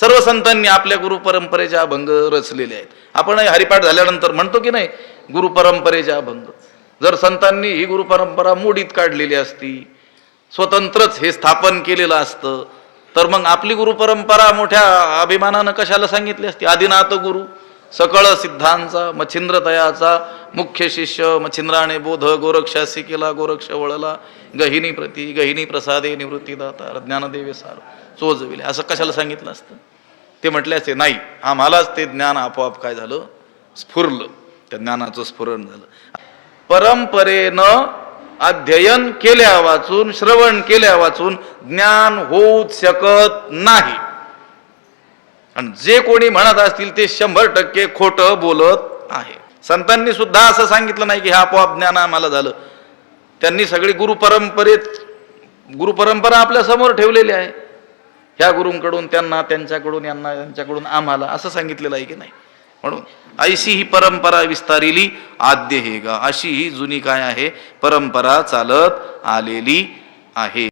सर्व संतांनी आपल्या गुरु परंपरेच्या अभंग रचलेले आहेत. आपण हरिपाठ झाल्यानंतर म्हणतो की नाही गुरु परंपरेच्या अभंग. जर संतांनी ही गुरु परंपरा मोडीत काढलेली असती स्वतंत्रच हे स्थापन केलेलं असतं तर मग आपली गुरु परंपरा मोठ्या अभिमानानं कशाला सांगितली असती? आदिनाथ गुरु सकळ सिद्धांचा मच्छिंद्रतयाचा मुख्य शिष्य मच्छिंद्राने बोध गोरक्षासी केला गोरक्ष वळला गहिनी प्रती गहिनी प्रसादे निवृत्तीदाता ज्ञानदेवे सार चोजविले. असं कशाला सांगितलं असतं? ते म्हटले असते नाही आम्हालाच ते ज्ञान आपोआप काय झालं? स्फुरलं. त्या ज्ञानाचं स्फुरण झालं. परंपरेनं अध्ययन केल्या वाचून श्रवण केल्या वाचून ज्ञान होऊ शकत नाही. आणि जे कोणी म्हणत असतील ते शंभर टक्के खोटं बोलत आहे. संतांनी सुद्धा असं सांगितलं नाही की हे आपोआप ज्ञान आम्हाला झालं. त्यांनी सगळी गुरु परंपरेत गुरु परंपरा आपल्यासमोर ठेवलेली आहे. ह्या गुरूंकडून त्यांना त्यांच्याकडून यांना यांच्याकडून आम्हाला असं सांगितलेलं आहे की नाही? म्हणून ऐशी ही परंपरा विस्तारिली आद्य हे गा. अशी ही जुनी काय आहे? परंपरा चालत आलेली आहे.